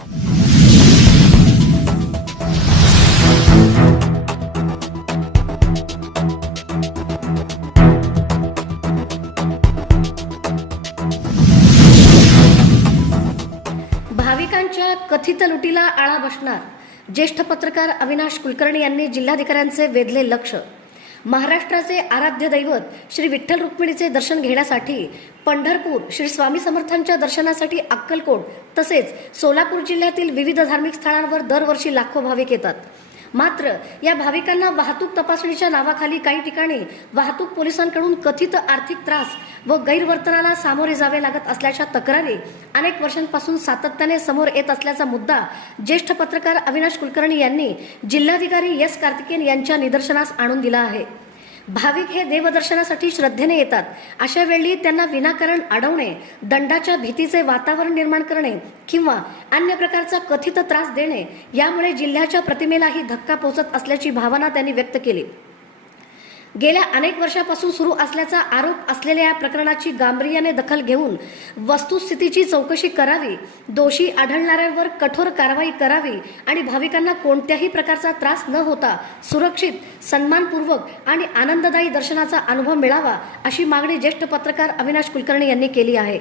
भाविकांच्या कथित लुटीला आळा बसणार, ज्येष्ठ पत्रकार अविनाश कुलकर्णी यांनी जिल्हाधिकाऱ्यांचे वेधले लक्ष। महाराष्ट्राचे आराध्य दैवत श्री विठ्ठल रुक्मिणीचे दर्शन घेण्यासाठी पंढरपूर, श्री स्वामी समर्थांच्या दर्शनासाठी अक्कलकोट तसेच सोलापूर जिल्ह्यातील विविध धार्मिक स्थळांवर दरवर्षी लाखो भाविक येतात। मात्र या भाविकांना वाहतूक तपासणीच्या नावाखाली काही ठिकाणी वाहतूक पोलिसांकडून कथित आर्थिक त्रास व गैरवर्तनाला सामोरे जावे लागत असल्याच्या तक्रारी अनेक वर्षांपासून सातत्याने समोर येत असल्याचा मुद्दा ज्येष्ठ पत्रकार अविनाश कुलकर्णी यांनी जिल्हाधिकारी एस कार्तिकेयन यांच्या निदर्शनास आणून दिला आहे। भाविक हे देवदर्शनासाठी श्रद्धेने येतात, अशा वेळी त्यांना विनाकारण अडवणे, दंडाच्या भीतीचे वातावरण निर्माण करणे किंवा अन्य प्रकारचा कथित त्रास देणे यामुळे जिल्ह्याच्या प्रतिमेलाही धक्का पोहोचत असल्याची भावना त्यांनी व्यक्त केली। गेल्या अनेक वर्षापासून सुरू असल्याचा आरोप असलेल्या या प्रकरणाची गांभीर्याने दखल घेऊन वस्तुस्थितीची चौकशी करावी, दोषी आढळणाऱ्यांवर कठोर कारवाई करावी आणि भाविकांना कोणत्याही प्रकारचा त्रास न होता सुरक्षित, सन्मानपूर्वक आणि आनंददायी दर्शनाचा अनुभव मिळावा अशी मागणी ज्येष्ठ पत्रकार अविनाश कुलकर्णी यांनी केली आहे।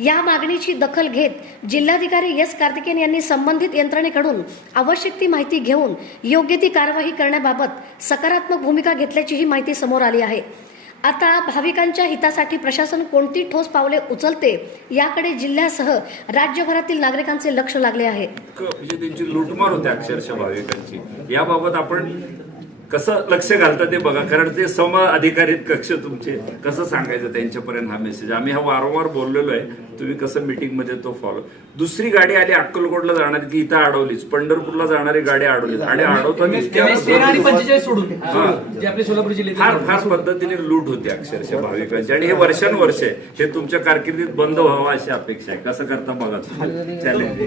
या मागणीची दखल घेत जिल्हाधिकारी एस कार्तिकेयन यांनी संबंधित यंत्रणेकडून आवश्यक ती माहिती घेऊन योग्य ती कारवाई करण्याबाबत सकारात्मक भूमिका घेतल्याचीही माहिती समोर आली आहे। आता भाविकांच्या हितासाठी प्रशासन कोणती ठोस पावले उचलते याकडे जिल्ह्यासह राज्यभरातील नागरिकांचे लक्ष लागले आहे। म्हणजे त्यांची लूटमार होते अक्षरशः भाविकांची, याबाबत आपण कसं लक्ष घालता ते बघा, कारण ते सम अधिकारित कक्ष तुमचे कसं सांगायचं त्यांच्यापर्यंत हा मेसेज। आम्ही हा वारंवार बोललेलो आहे, तुम्ही कसं मीटिंग मध्ये तो फॉलो। दुसरी गाडी आली अक्कलकोटला जाणारी, ती इथं अडवलीच, पंढरपूरला जाणारी गाडी अडवलीच आणि फार फार पद्धतीने लूट होते अक्षरशः भाविकांची आणि हे वर्षानुवर्षे हे तुमच्या कारकिर्दीत बंद व्हावं अशी अपेक्षा आहे। कसं करता बघा चॅलेंज